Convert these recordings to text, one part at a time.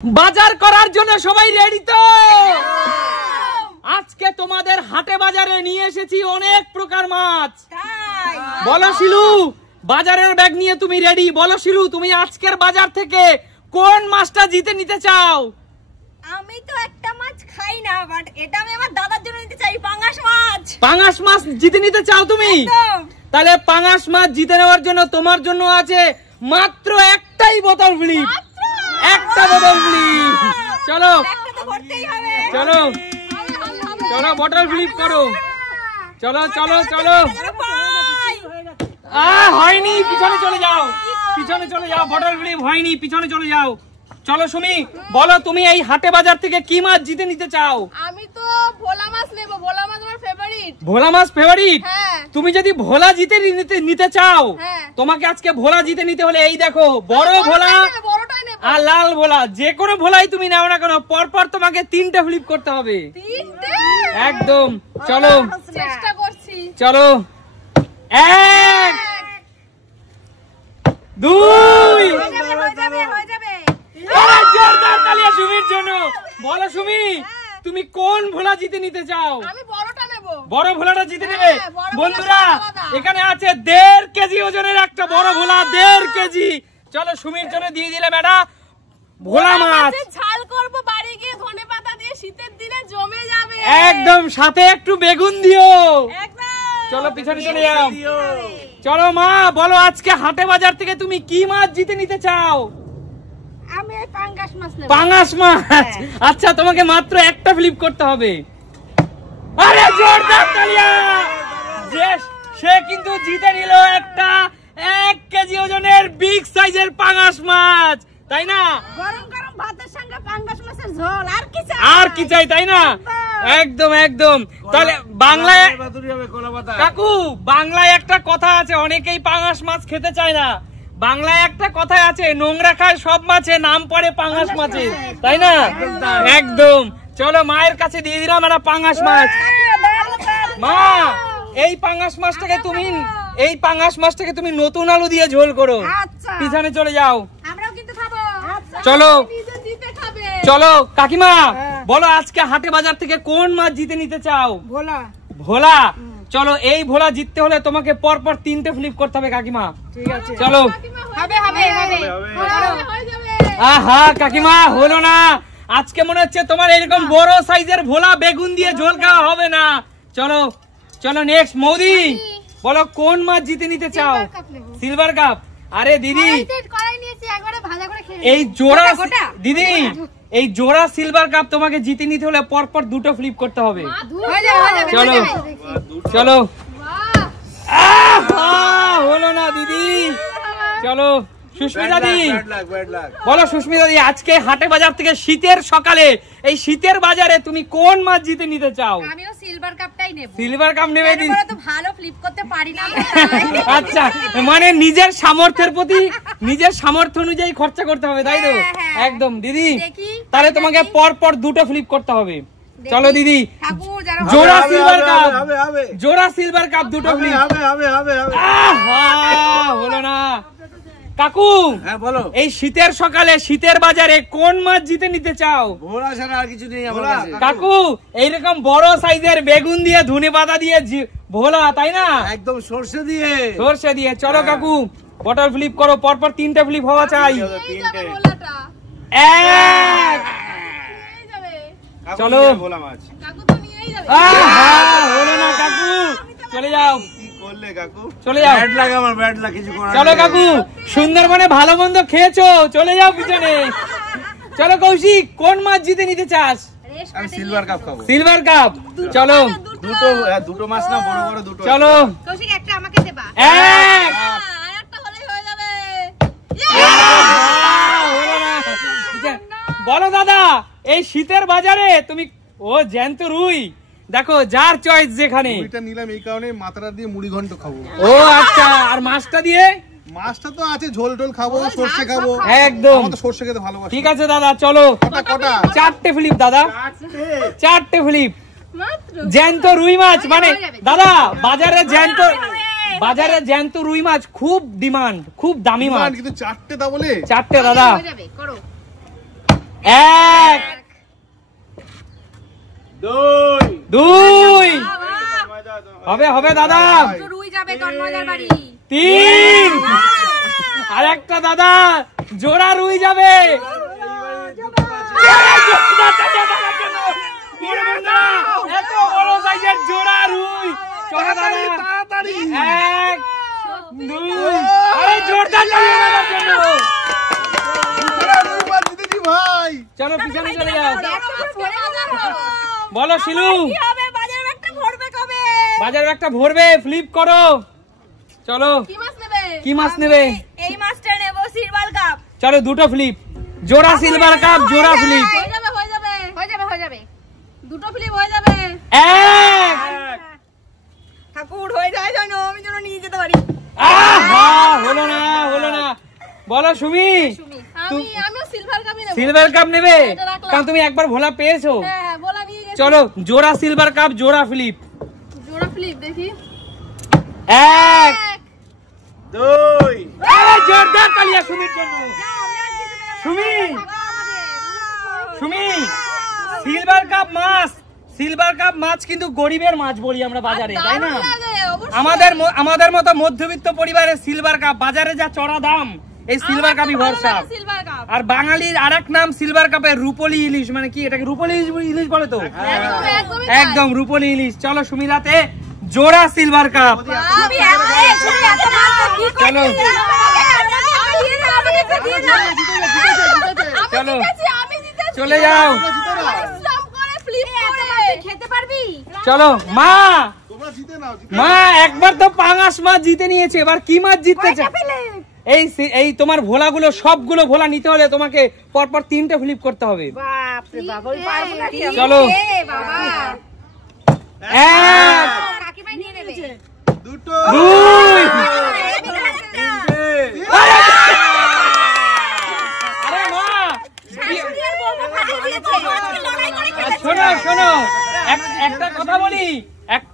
বাজার করার জন্য সবাই রেডি তো? আজকে তোমাদের হাটে বাজারে নিয়ে এসেছি অনেক প্রকার মাছ। বলো শিলু, বাজারের ব্যাগ নিয়ে তুমি রেডি? বলো শিলু, তুমি আজকের বাজার থেকে কোন মাছটা জিতে নিতে চাও? আমি তো একটা মাছ খাই না, বাট এটা আমি আমার দাদার জন্য নিতে চাই, পাঙ্গাস মাছ। পাঙ্গাস মাছ জিতে নিতে চাও তুমি? তাহলে পাঙ্গাস মাছ জিতে নেওয়ার জন্য তোমার জন্য আছে মাত্র একটাই বোতল ফ্রি। একটা বোতল ফ্রি। চলো চলো চলো বোতল ফ্লিপ করো। চলো চলো চলো। হয়নি, পিছনে চলে যাও, পিছনে চলে যাও। বোতল ফ্লিপ হয়নি, পিছনে চলে যাও। চলো সুমি, বলো তুমি এই হাটে বাজার থেকে কি মাছ জিতে নিতে চাও? আমি তো ভোলা মাছ নেব, ভোলা মাছ আমার ফেভারিট। ভোলা মাছ ফেভারিট? তুমি যদি ভোলা জিতে নিতে চাও, তোমাকে আজকে ভোলা জিতে নিতে হলে এই দেখো বড় ভোলা আর লাল ভোলা, যে কোনো ভোলাই তুমি নাও না কেন, পরপর তোমাকে 3টে ফ্লিপ করতে হবে। একদম। চলো চেষ্টা করছি। চলো 1 2। জোরদার তালিয়া সুমির জন্য। বলো সুমি, তুমি কোন ভোলা জিতে নিতে চাও? আমি বড়টা নেব। বড় ভোলাটা জিতে নেবে? বন্ধুরা, এখানে আছে 1.5 কেজি ওজনের একটা বড় ভোলা, 1.5 কেজি। চলো সুমির জন্য দিয়ে দিলে ম্যাডা ভোলা মাছ। ঝাল করব বাড়ি গিয়ে, ধনেপাতা দিয়ে, শীতের দিনে জমে যাবে একদম। সাথে একটু বেগুন দিও। একদম। চলো পিছনে চলে যাও। চলো মা, বলো আজকে হাটে বাজার থেকে তুমি কি মাছ জিতে নিতে চাও? আমি এই পাঙ্গাস মাছ নেব। পাঙ্গাস মাছ? আচ্ছা, তোমাকে মাত্র একটা ফ্লিপ করতে হবে। আরে জোরদার তালিয়া! সে কিন্তু জিতে নিল একটা 1 কেজি ওজনের বিগ সাইজের পাঙ্গাস মাছ, তাই না? গরম গরম ভাতের সঙ্গে পাঙ্গাস মাছের ঝোল, আর কি চাই, তাই না? একদম একদম। তাহলে বাংলায় কাকু, বাংলায় একটা কথা আছে, অনেকেই পাঙ্গাস মাছ খেতে চায় না। বাংলায় একটা কথা আছে, নোংরা খায় সব মাছে, নাম পড়ে পাঙ্গাস মাছে, তাই না? একদম। চলো মায়ের কাছে দিয়ে দিলাম একটা পাঙ্গাস মাছ। মা, এই পাঙ্গাস মাছটাকে তুমি নতুন আলু দিয়ে ঝোল করো। পিছনে চলে যাও। আমরাও কিন্তু খাবো। চলো চলো কাকিমা, বলো আজকে হাটে বাজার থেকে কোন মাছ জিতে নিতে চাও? ভোলা। ভোলা? চলো, এই ভোলা জিততে হলে তোমাকে পরপর 3টে ফ্লিপ করতে হবে কাকিমা। ঠিক আছে। চলো। আহা কাকিমা, হলো না। আজকে মনে হচ্ছে তোমার এরকম বড় সাইজের ভোলা বেগুন দিয়ে ঝোল খাওয়া হবে না। চলো চলো নেক্সট। মৌদি, বলো কোন মাছ জিতে নিতে চাও? Silver cup? আরে দিদি, এই জোড়া দিদি, এই জোড়া সিলভার কাপ তোমাকে জিতে নিতে হলে পরপর 2টো ফ্লিপ করতে হবে। চলো চলো। হলো না দিদি। চলো সুস্মিতা দি, বলো সুস্মিতা দি, আজকে হাটে বাজার থেকে শীতের সকালে, এই শীতের বাজারে তুমি কোন মাছ জিতে নিতে চাও? আমিও সিলভার কাপটাই নেব। সিলভার কাপ নেবে দিদি? তো ভালো ফ্লিপ করতে পারি না। আচ্ছা, মানে নিজের সামর্থ্যের প্রতি, নিজের সামর্থ্য অনুযায়ী খরচা করতে হবে, তাই তো? একদম দিদি। তাহলে তোমাকে পরপর 2টো ফ্লিপ করতে হবে। চলো দিদি, জোড়া সিলভার কাপ, জোড়া সিলভার কাপ 2টো ফ্লিপ। হলো না। কাকু, বলো এই শীতের সকালে শীতের বাজারে কোন মাছ জিতে নিতে চাও? ভোলা ছাড়া আর কিছু নেই আমার কাছে। কাকু, এইরকম বড় সাইজের বেগুন দিয়ে, ধনেপাতা দিয়ে ভোলা, তাই না? একদম সরষে দিয়ে। সরষে দিয়ে। চলো কাকু, বটল ফ্লিপ করো, পরপর 3টে ফ্লিপ হওয়া চাই। 1 চলো ভোলা মাছ। হলো না কাকু, চলে যাও। চলে যাও। চলো কাকু, সুন্দরবনে ভালো মন্দ খেয়েছো, চলে যাও পিছনে। চলো কৌশিক, কোন মাছ জিতে নিতে চাস? আমি সিলভার কাপ খাবো। Silver cup? চলো দুটো মাছ না, বড় বড় দুটো। চলো কৌশিক, একটা আমাকে দেবা। আরেকটা হলেই হয়ে যাবে। বলো দাদা, এই শীতের বাজারে তুমি জ্যান্ত রুই, দেখো যার চয়েস যেখানে। এটা নিলাম এই কারণে, মাথাটা দিয়ে মুড়ি ঘন্ট খাবো। ও আচ্ছা, আর মাছটা দিয়ে? মাছটা তো আছে, ঝোল টোল খাবো, সর্ষে খাবো। একদম, সর্ষে খেতে ভালোবাসি। ঠিক আছে দাদা, চলো। কটা? 4টে ফ্লিপ দাদা, 4টে ফ্লিপ। জ্যান্ত রুই মাছ, মানে দাদা বাজারে জ্যান্ত রুই মাছ খুব ডিমান্ড, খুব দামি মাছ। কিন্তু 4টে দাও বলে? 4টে দাদা। 1 2 হবে হবে দাদা। রুই যাবে তন্ময়দার বাড়ি। 3 আর একটা দাদা জোড়া রুই যাবে। এত বড় সাইজের জোড়া রুই। চলো দাদা তাড়াতাড়ি। 1 2 আরে জোরদার চালিয়ে দাও কেন? ভাই চলো পিছনে চলে যাও। বলো শিলু কি হবে? বাজার ব্যাগটা ভরবে কবে? বাজার একটা ভরবে, ফ্লিপ করো। চলো কি মাছ নেবে? কি মাছ নেবে? এই মাছটা নেব সিলভার কাপ। চলো দুটো ফ্লিপ, জোড়া সিলভার কাপ, জোড়া ফ্লিপ। হয়ে যাবে হয়ে যাবে হয়ে যাবে হয়ে যাবে, দুটো ফ্লিপ হয়ে যাবে। 1 ঠাকুর হয়ে যায় জানো, আমি যেন নিয়ে যেতে পারি। আহা হলো না হলো না। বলো সুমি আমিও সিলভার কাপই নেব। সিলভার কাপ নেবে? এটা রাখলাম। কারণ তুমি একবার ভোলা পেয়েছো। হ্যাঁ বলা নিয়ে গেছি। চলো জোড়া সিলভার কাপ, জোড়া ফ্লিপ। জোড়া ফ্লিপ দেখি। 1 2 আরে জোরদার তালিয়া সুমির জন্য। সুমি সুমি সিলভার কাপ মাছ, সিলভার কাপ মাছ কিন্তু গরিবের মাছ বলি আমরা বাজারে, তাই না? আমাদের মতো মধ্যবিত্ত পরিবারের সিলভার কাপ বাজারে যা চড়া দাম, এই সিলভার কাপই ভরসা। Silver cup. আর বাঙালির আরেক নাম সিলভার কাপের রূপলি ইলিশ, মানে কি এটাকে রূপলি ইলিশ বলে তো? একদম রূপলি ইলিশ। চলো সুমিরাতে জোড়া সিলভার কাপ। চলো চলো চলে যাও। খেতে পারবি? চলো মা তোমরা জিতে নাও। মা একবার তো পাঙাশ মাছ জিতে নিয়েছে, এবার কি মাছ জিততে চায়? এই তোমার ভোলাগুলো সবগুলো ভোলা নিতে হলে তোমাকে পরপর 3টে ফ্লিপ করতে হবে। বাপরে বাবা, ওই পারবো না। চলো। বাবা 1 কাকিমাই নিয়ে নেবে। 2 2 আরে মা শোনো শোনো, একটা কথা বলি,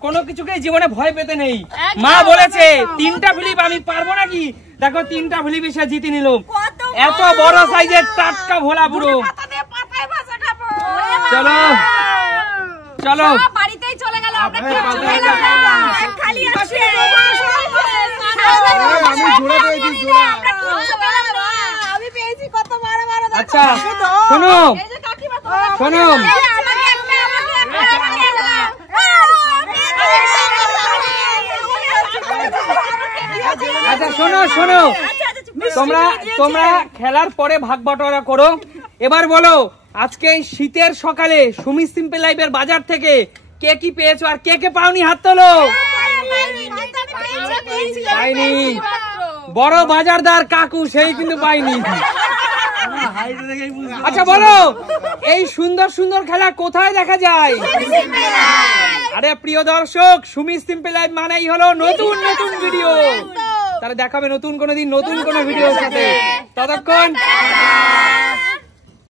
কোনো কিছুকে জীবনে ভয় পেতে নেই। মা বলেছে 3টা ফ্লিপ, আমি পারবো নাকি? দেখো 3টা ফ্লিপ এসে জিতে নিল। এত বড় সাইজের টাটকা ভোলা পুরো। চলো চলো বাড়িতেই চলে গেল। আমরা খালি আসছে। আমি জোড়া পেয়েছি, জোড়া। আমি পেয়েছি কত বড় বড়। আচ্ছা শোনো এই যে কাকিমা শোনো, আমাকে একটা আচ্ছা শোনো শোনো, তোমরা খেলার পরে ভাগ বাটোয়ারা করো। এবার বলো আজকে এই শীতের সকালে সুমি সিম্পল লাইফের বাজার থেকে কে কি পেয়েছো আর কে কে পাওনি? হাত তোলো। পাইনি। বড় বাজারদার কাকু সেই কিন্তু পাইনি। আচ্ছা বলো এই সুন্দর সুন্দর খেলা কোথায় দেখা যায়? আরে প্রিয় দর্শক, সুমি সিম্পল লাইফ মানেই হলো নতুন নতুন ভিডিও। তাহলে দেখাবে নতুন কোনো দিন নতুন কোনো ভিডিওর সাথে। ততক্ষণ